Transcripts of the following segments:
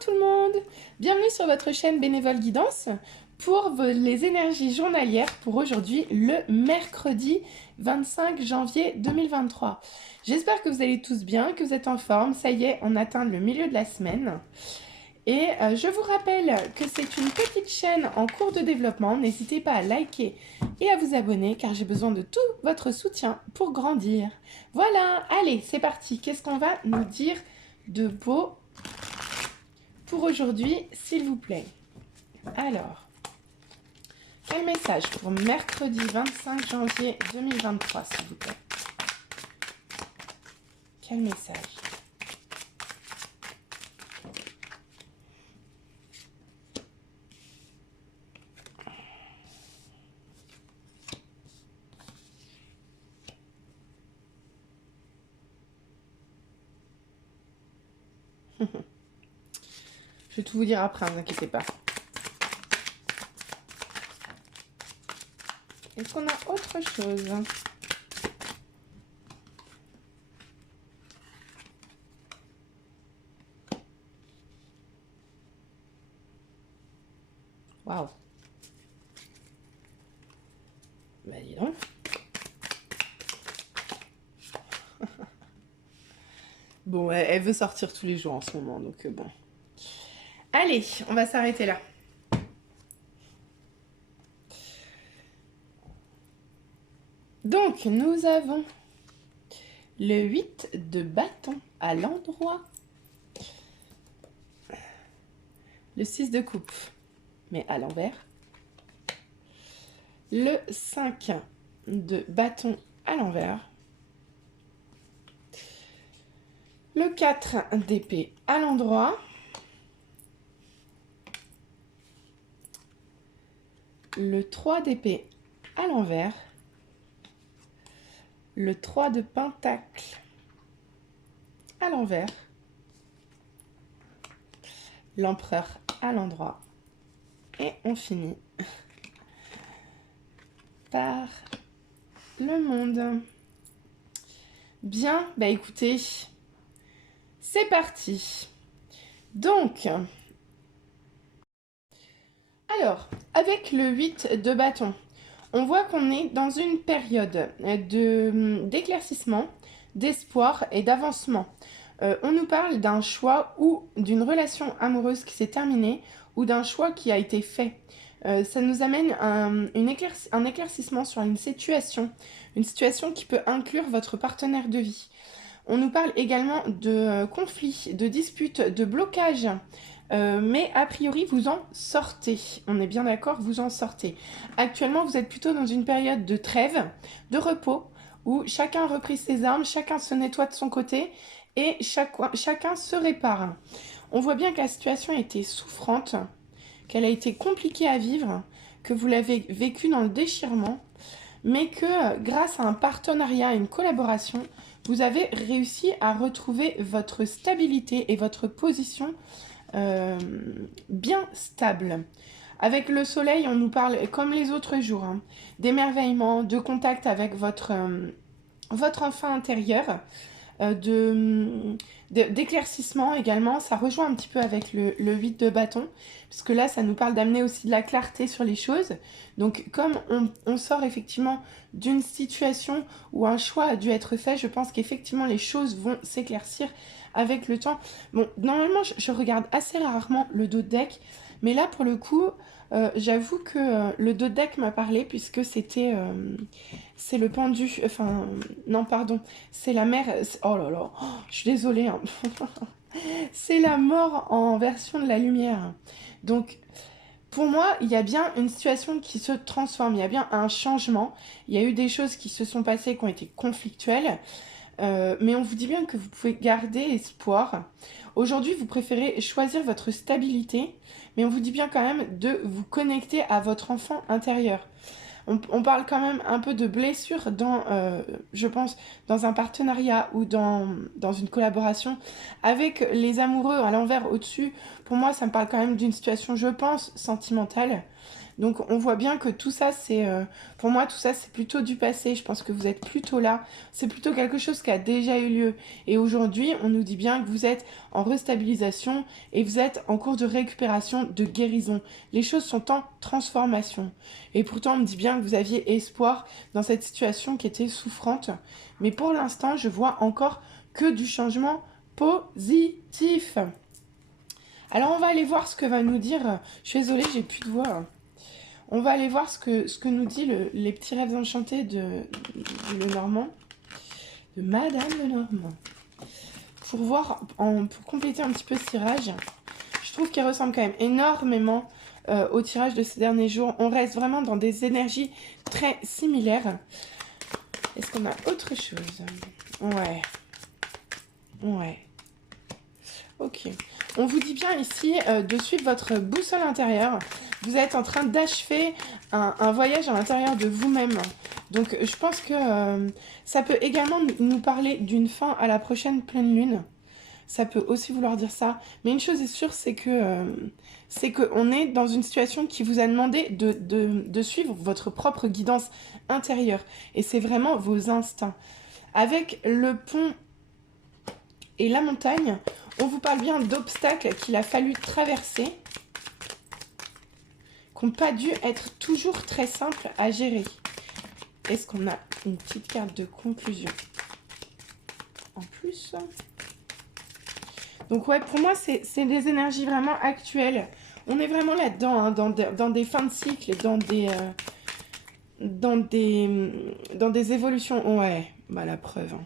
tout le monde, bienvenue sur votre chaîne Bénévole Guidance pour les énergies journalières pour aujourd'hui le mercredi 25 janvier 2023. J'espère que vous allez tous bien, que vous êtes en forme, ça y est, on atteint le milieu de la semaine. Et je vous rappelle que c'est une petite chaîne en cours de développement, n'hésitez pas à liker et à vous abonner car j'ai besoin de tout votre soutien pour grandir. Voilà, allez, c'est parti, qu'est-ce qu'on va nous dire de beau pour aujourd'hui, s'il vous plaît? Alors, quel message pour mercredi 25 janvier 2023, s'il vous plaît? Quel message? Je vais tout vous dire après, ne vous inquiétez pas. Est-ce qu'on a autre chose? Waouh. Bah dis donc. Bon, elle veut sortir tous les jours en ce moment, donc bon. Allez, on va s'arrêter là. Donc, nous avons le 8 de bâton à l'endroit. Le 6 de coupe, mais à l'envers. Le 5 de bâton à l'envers. Le 4 d'épée à l'endroit. Le 3 d'épée à l'envers. Le 3 de pentacle à l'envers. L'empereur à l'endroit. Et on finit par le monde. Bien, bah écoutez, c'est parti. Donc, alors, avec le 8 de bâton, on voit qu'on est dans une période d'éclaircissement, d'espoir et d'avancement. On nous parle d'un choix ou d'une relation amoureuse qui s'est terminée ou d'un choix qui a été fait. Ça nous amène un éclaircissement sur une situation qui peut inclure votre partenaire de vie. On nous parle également de conflits, de disputes, de blocages, mais a priori vous en sortez. On est bien d'accord, vous en sortez. Actuellement, vous êtes plutôt dans une période de trêve, de repos, où chacun a repris ses armes, chacun se nettoie de son côté et chacun se répare. On voit bien que la situation a été souffrante, qu'elle a été compliquée à vivre, que vous l'avez vécue dans le déchirement, mais que grâce à un partenariat, une collaboration, vous avez réussi à retrouver votre stabilité et votre position bien stable. Avec le soleil, on nous parle, comme les autres jours, hein, d'émerveillement, de contact avec votre enfant intérieur, d'éclaircissement également. Ça rejoint un petit peu avec le 8 de bâton, puisque là, ça nous parle d'amener aussi de la clarté sur les choses. Donc, comme on sort effectivement d'une situation où un choix a dû être fait, je pense qu'effectivement, les choses vont s'éclaircir avec le temps. Bon, normalement, je regarde assez rarement le dos de deck, mais là, pour le coup, j'avoue que le dos de deck m'a parlé, puisque c'est le pendu, enfin, non, pardon, c'est la mère, oh là là, oh, je suis désolée, hein. C'est la mort en version de la lumière. Donc, pour moi, il y a bien une situation qui se transforme, il y a bien un changement, il y a eu des choses qui se sont passées qui ont été conflictuelles, mais on vous dit bien que vous pouvez garder espoir. Aujourd'hui, vous préférez choisir votre stabilité, mais on vous dit bien quand même de vous connecter à votre enfant intérieur. On parle quand même un peu de blessure dans, je pense, dans un partenariat ou dans une collaboration avec les amoureux à l'envers, au-dessus. Pour moi, ça me parle quand même d'une situation, je pense, sentimentale. Donc on voit bien que tout ça, pour moi, tout ça, c'est plutôt du passé. Je pense que vous êtes plutôt là. C'est plutôt quelque chose qui a déjà eu lieu. Et aujourd'hui, on nous dit bien que vous êtes en restabilisation et vous êtes en cours de récupération, de guérison. Les choses sont en transformation. Et pourtant, on me dit bien que vous aviez espoir dans cette situation qui était souffrante. Mais pour l'instant, je vois encore que du changement positif. Alors on va aller voir ce que va nous dire. Je suis désolée, j'ai plus de voix. On va aller voir ce que nous dit les petits rêves enchantés de Lenormand, de Madame Lenormand. Pour voir, pour compléter un petit peu ce tirage, je trouve qu'il ressemble quand même énormément au tirage de ces derniers jours. On reste vraiment dans des énergies très similaires. Est-ce qu'on a autre chose? Ouais. Ouais. Ok. On vous dit bien ici de suivre votre boussole intérieure. Vous êtes en train d'achever un voyage à l'intérieur de vous-même. Donc je pense que ça peut également nous parler d'une fin à la prochaine pleine lune. Ça peut aussi vouloir dire ça. Mais une chose est sûre, c'est qu'on est dans une situation qui vous a demandé de suivre votre propre guidance intérieure. Et c'est vraiment vos instincts. Avec le pont et la montagne, on vous parle bien d'obstacles qu'il a fallu traverser, qui n'ont pas dû être toujours très simples à gérer. Est-ce qu'on a une petite carte de conclusion en plus? Donc ouais, pour moi, c'est des énergies vraiment actuelles. On est vraiment là-dedans, hein, dans des fins de cycle, dans des évolutions. Ouais, bah la preuve. Hein.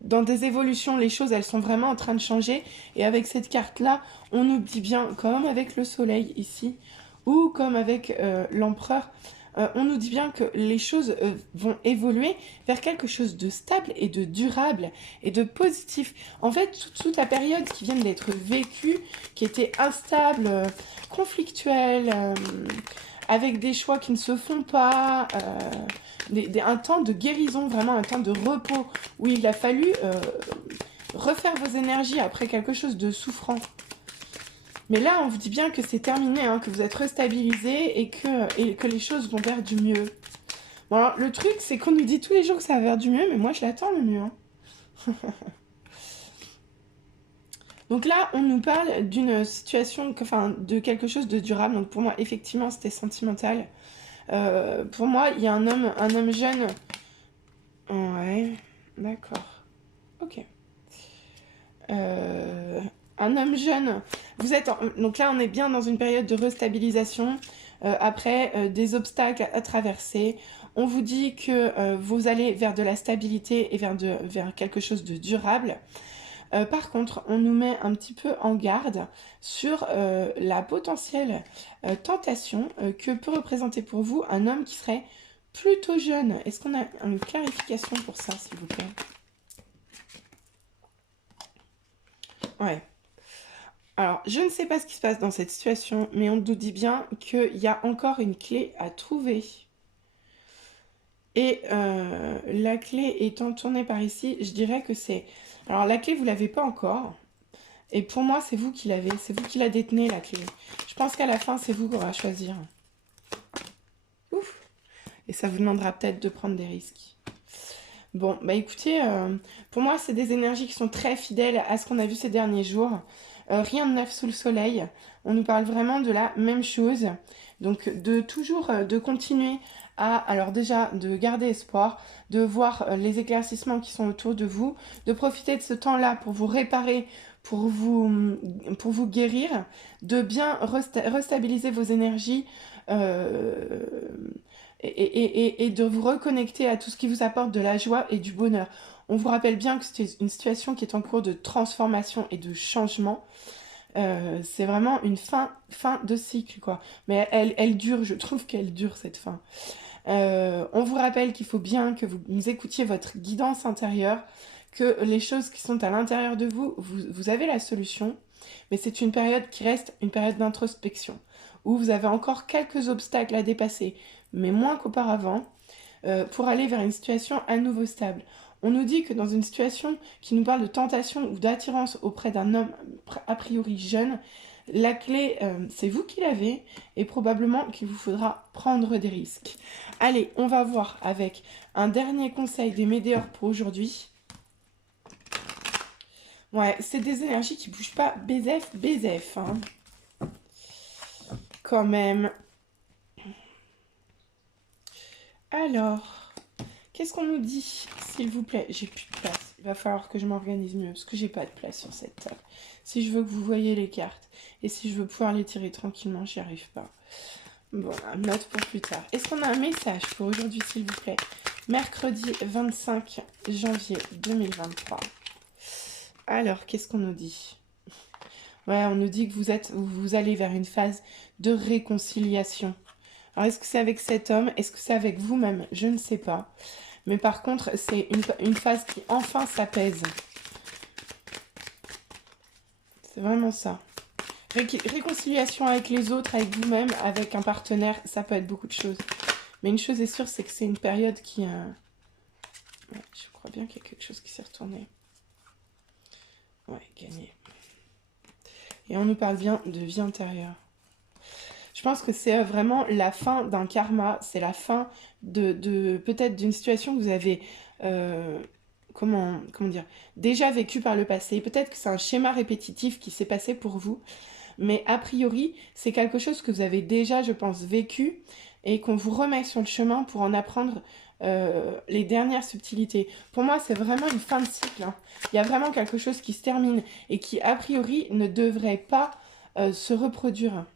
Dans des évolutions, les choses, elles sont vraiment en train de changer. Et avec cette carte-là, on nous dit bien, comme avec le soleil ici, ou comme avec l'empereur, on nous dit bien que les choses vont évoluer vers quelque chose de stable et de durable et de positif. En fait, toute la période qui vient d'être vécue, qui était instable, conflictuelle, avec des choix qui ne se font pas, un temps de guérison, vraiment un temps de repos, où il a fallu refaire vos énergies après quelque chose de souffrant. Mais là, on vous dit bien que c'est terminé, hein, que vous êtes restabilisé et que les choses vont vers du mieux. Bon, alors, le truc, c'est qu'on nous dit tous les jours que ça va vers du mieux, mais moi, je l'attends le mieux. Hein. Donc là, on nous parle d'une situation, enfin, de quelque chose de durable. Donc pour moi, effectivement, c'était sentimental. Pour moi, il y a un homme jeune. Ouais, d'accord. Ok. Un homme jeune. Donc là, on est bien dans une période de restabilisation. Après, des obstacles à traverser. On vous dit que vous allez vers de la stabilité et vers quelque chose de durable. Par contre, on nous met un petit peu en garde sur la potentielle tentation que peut représenter pour vous un homme qui serait plutôt jeune. Est-ce qu'on a une clarification pour ça, s'il vous plaît? Ouais. Alors, je ne sais pas ce qui se passe dans cette situation, mais on nous dit bien qu'il y a encore une clé à trouver. Et la clé étant tournée par ici, je dirais que c'est... Alors, la clé, vous ne l'avez pas encore. Et pour moi, c'est vous qui l'avez. C'est vous qui la détenez, la clé. Je pense qu'à la fin, c'est vous qui aurez à choisir. Ouf. Et ça vous demandera peut-être de prendre des risques. Bon, bah écoutez, pour moi, c'est des énergies qui sont très fidèles à ce qu'on a vu ces derniers jours. Rien de neuf sous le soleil. On nous parle vraiment de la même chose. Donc, de toujours, de continuer alors déjà, de garder espoir, de voir les éclaircissements qui sont autour de vous, de profiter de ce temps-là pour vous réparer, pour vous guérir, de bien restabiliser vos énergies et de vous reconnecter à tout ce qui vous apporte de la joie et du bonheur. On vous rappelle bien que c'est une situation qui est en cours de transformation et de changement. C'est vraiment une fin de cycle, quoi. Mais elle dure, je trouve qu'elle dure, cette fin. On vous rappelle qu'il faut bien que vous écoutiez votre guidance intérieure, que les choses qui sont à l'intérieur de vous, vous avez la solution, mais c'est une période qui reste une période d'introspection, où vous avez encore quelques obstacles à dépasser, mais moins qu'auparavant, pour aller vers une situation à nouveau stable. On nous dit que dans une situation qui nous parle de tentation ou d'attirance auprès d'un homme a priori jeune, La clé, c'est vous qui l'avez et probablement qu'il vous faudra prendre des risques. Allez, on va voir avec un dernier conseil des médiors pour aujourd'hui. Ouais, c'est des énergies qui bougent pas BZF, hein. Quand même. Alors, qu'est-ce qu'on nous dit, s'il vous plaît? J'ai plus de place. Il va falloir que je m'organise mieux parce que j'ai pas de place sur cette table. Si je veux que vous voyez les cartes et si je veux pouvoir les tirer tranquillement, j'y arrive pas. Bon, note pour plus tard. Est-ce qu'on a un message pour aujourd'hui, s'il vous plaît? Mercredi 25 janvier 2023. Alors, qu'est-ce qu'on nous dit? Ouais, on nous dit que vous allez vers une phase de réconciliation. Alors, est-ce que c'est avec cet homme? Est-ce que c'est avec vous-même? Je ne sais pas. Mais par contre, c'est une phase qui enfin s'apaise. C'est vraiment ça. Réconciliation avec les autres, avec vous-même, avec un partenaire, ça peut être beaucoup de choses. Mais une chose est sûre, c'est que c'est une période qui... Ouais, je crois bien qu'il y a quelque chose qui s'est retourné. Ouais, gagné. Et on nous parle bien de vie intérieure. Je pense que c'est vraiment la fin d'un karma, c'est la fin de peut-être d'une situation que vous avez, comment dire, déjà vécu par le passé. Peut-être que c'est un schéma répétitif qui s'est passé pour vous, mais a priori, c'est quelque chose que vous avez déjà, je pense, vécu et qu'on vous remet sur le chemin pour en apprendre les dernières subtilités. Pour moi, c'est vraiment une fin de cycle, hein. Il y a vraiment quelque chose qui se termine et qui, a priori, ne devrait pas se reproduire.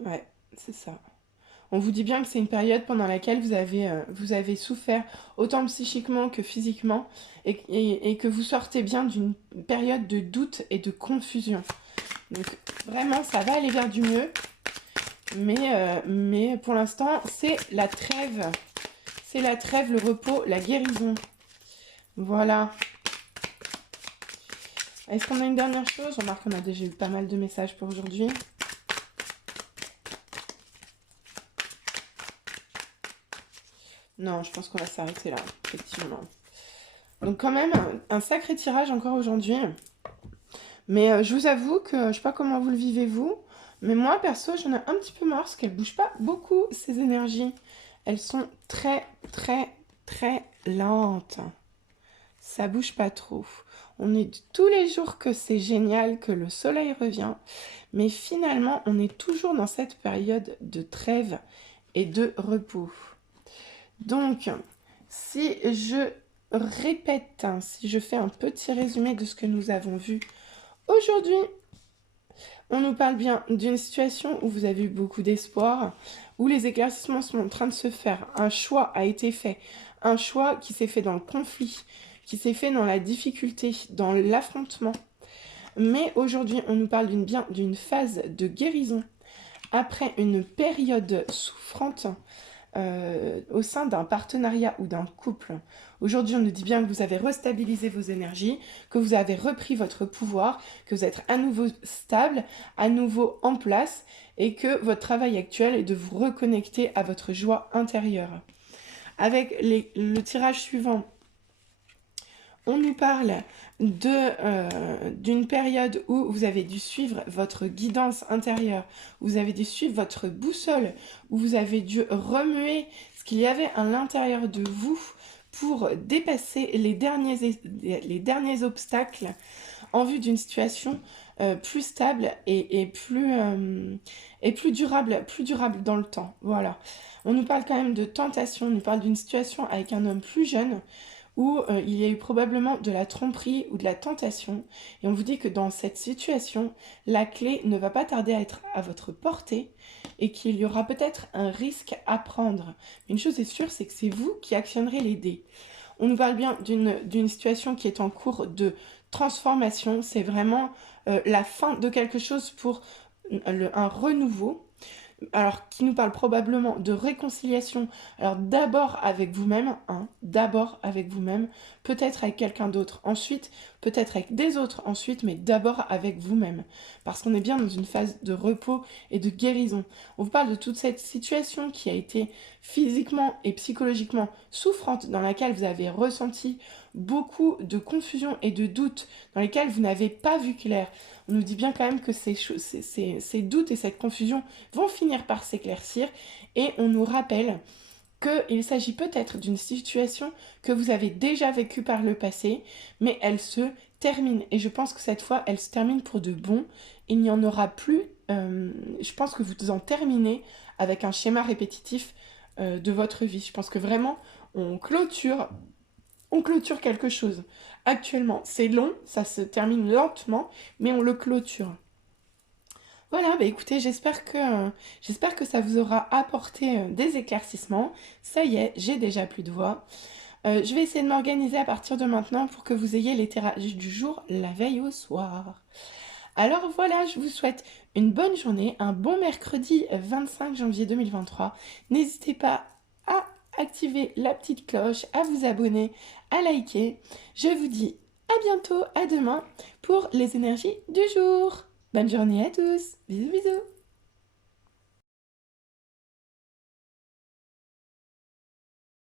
Ouais, c'est ça. On vous dit bien que c'est une période pendant laquelle vous avez souffert autant psychiquement que physiquement et que vous sortez bien d'une période de doute et de confusion. Donc vraiment, ça va aller vers du mieux, mais pour l'instant, c'est la trêve. C'est la trêve, le repos, la guérison. Voilà. Est-ce qu'on a une dernière chose? Je remarque qu'on a déjà eu pas mal de messages pour aujourd'hui. Non, je pense qu'on va s'arrêter là, effectivement. Donc quand même, un sacré tirage encore aujourd'hui. Mais je vous avoue que je ne sais pas comment vous le vivez vous, mais moi, perso, j'en ai un petit peu marre parce qu'elles ne bougent pas beaucoup, ces énergies. Elles sont très, très, très lentes. Ça bouge pas trop. On est tous les jours que c'est génial, que le soleil revient. Mais finalement, on est toujours dans cette période de trêve et de repos. Donc, si je répète, si je fais un petit résumé de ce que nous avons vu aujourd'hui, on nous parle bien d'une situation où vous avez eu beaucoup d'espoir, où les éclaircissements sont en train de se faire, un choix a été fait, un choix qui s'est fait dans le conflit, qui s'est fait dans la difficulté, dans l'affrontement. Mais aujourd'hui, on nous parle d'une phase de guérison après une période souffrante au sein d'un partenariat ou d'un couple. Aujourd'hui, on nous dit bien que vous avez restabilisé vos énergies, que vous avez repris votre pouvoir, que vous êtes à nouveau stable, à nouveau en place et que votre travail actuel est de vous reconnecter à votre joie intérieure. Avec le tirage suivant, on nous parle d'une période où vous avez dû suivre votre guidance intérieure, où vous avez dû suivre votre boussole, où vous avez dû remuer ce qu'il y avait à l'intérieur de vous pour dépasser les derniers obstacles en vue d'une situation plus stable et plus durable dans le temps. Voilà. On nous parle quand même de tentation, on nous parle d'une situation avec un homme plus jeune où il y a eu probablement de la tromperie ou de la tentation. Et on vous dit que dans cette situation, la clé ne va pas tarder à être à votre portée et qu'il y aura peut-être un risque à prendre. Mais une chose est sûre, c'est que c'est vous qui actionnerez les dés. On nous parle bien d'une situation qui est en cours de transformation. C'est vraiment la fin de quelque chose pour un renouveau. Alors, qui nous parle probablement de réconciliation. Alors, d'abord avec vous-même, d'abord avec vous-même, peut-être avec quelqu'un d'autre ensuite, peut-être avec des autres ensuite, mais d'abord avec vous-même. Parce qu'on est bien dans une phase de repos et de guérison. On vous parle de toute cette situation qui a été physiquement et psychologiquement souffrante, dans laquelle vous avez ressenti beaucoup de confusion et de doutes dans lesquels vous n'avez pas vu clair. On nous dit bien quand même que ces doutes et cette confusion vont finir par s'éclaircir et on nous rappelle qu'il s'agit peut-être d'une situation que vous avez déjà vécue par le passé, mais elle se termine. Et je pense que cette fois, elle se termine pour de bon. Il n'y en aura plus. Je pense que vous en terminez avec un schéma répétitif de votre vie. Je pense que vraiment, on clôture quelque chose. Actuellement, c'est long, ça se termine lentement, mais on le clôture. Voilà, bah écoutez, j'espère que ça vous aura apporté des éclaircissements. Ça y est, j'ai déjà plus de voix. Je vais essayer de m'organiser à partir de maintenant pour que vous ayez les tirages du jour la veille au soir. Alors voilà, je vous souhaite une bonne journée, un bon mercredi 25 janvier 2023. N'hésitez pas à activer la petite cloche, à vous abonner, à liker. Je vous dis à bientôt, à demain pour les énergies du jour. Bonne journée à tous. Bisous bisous.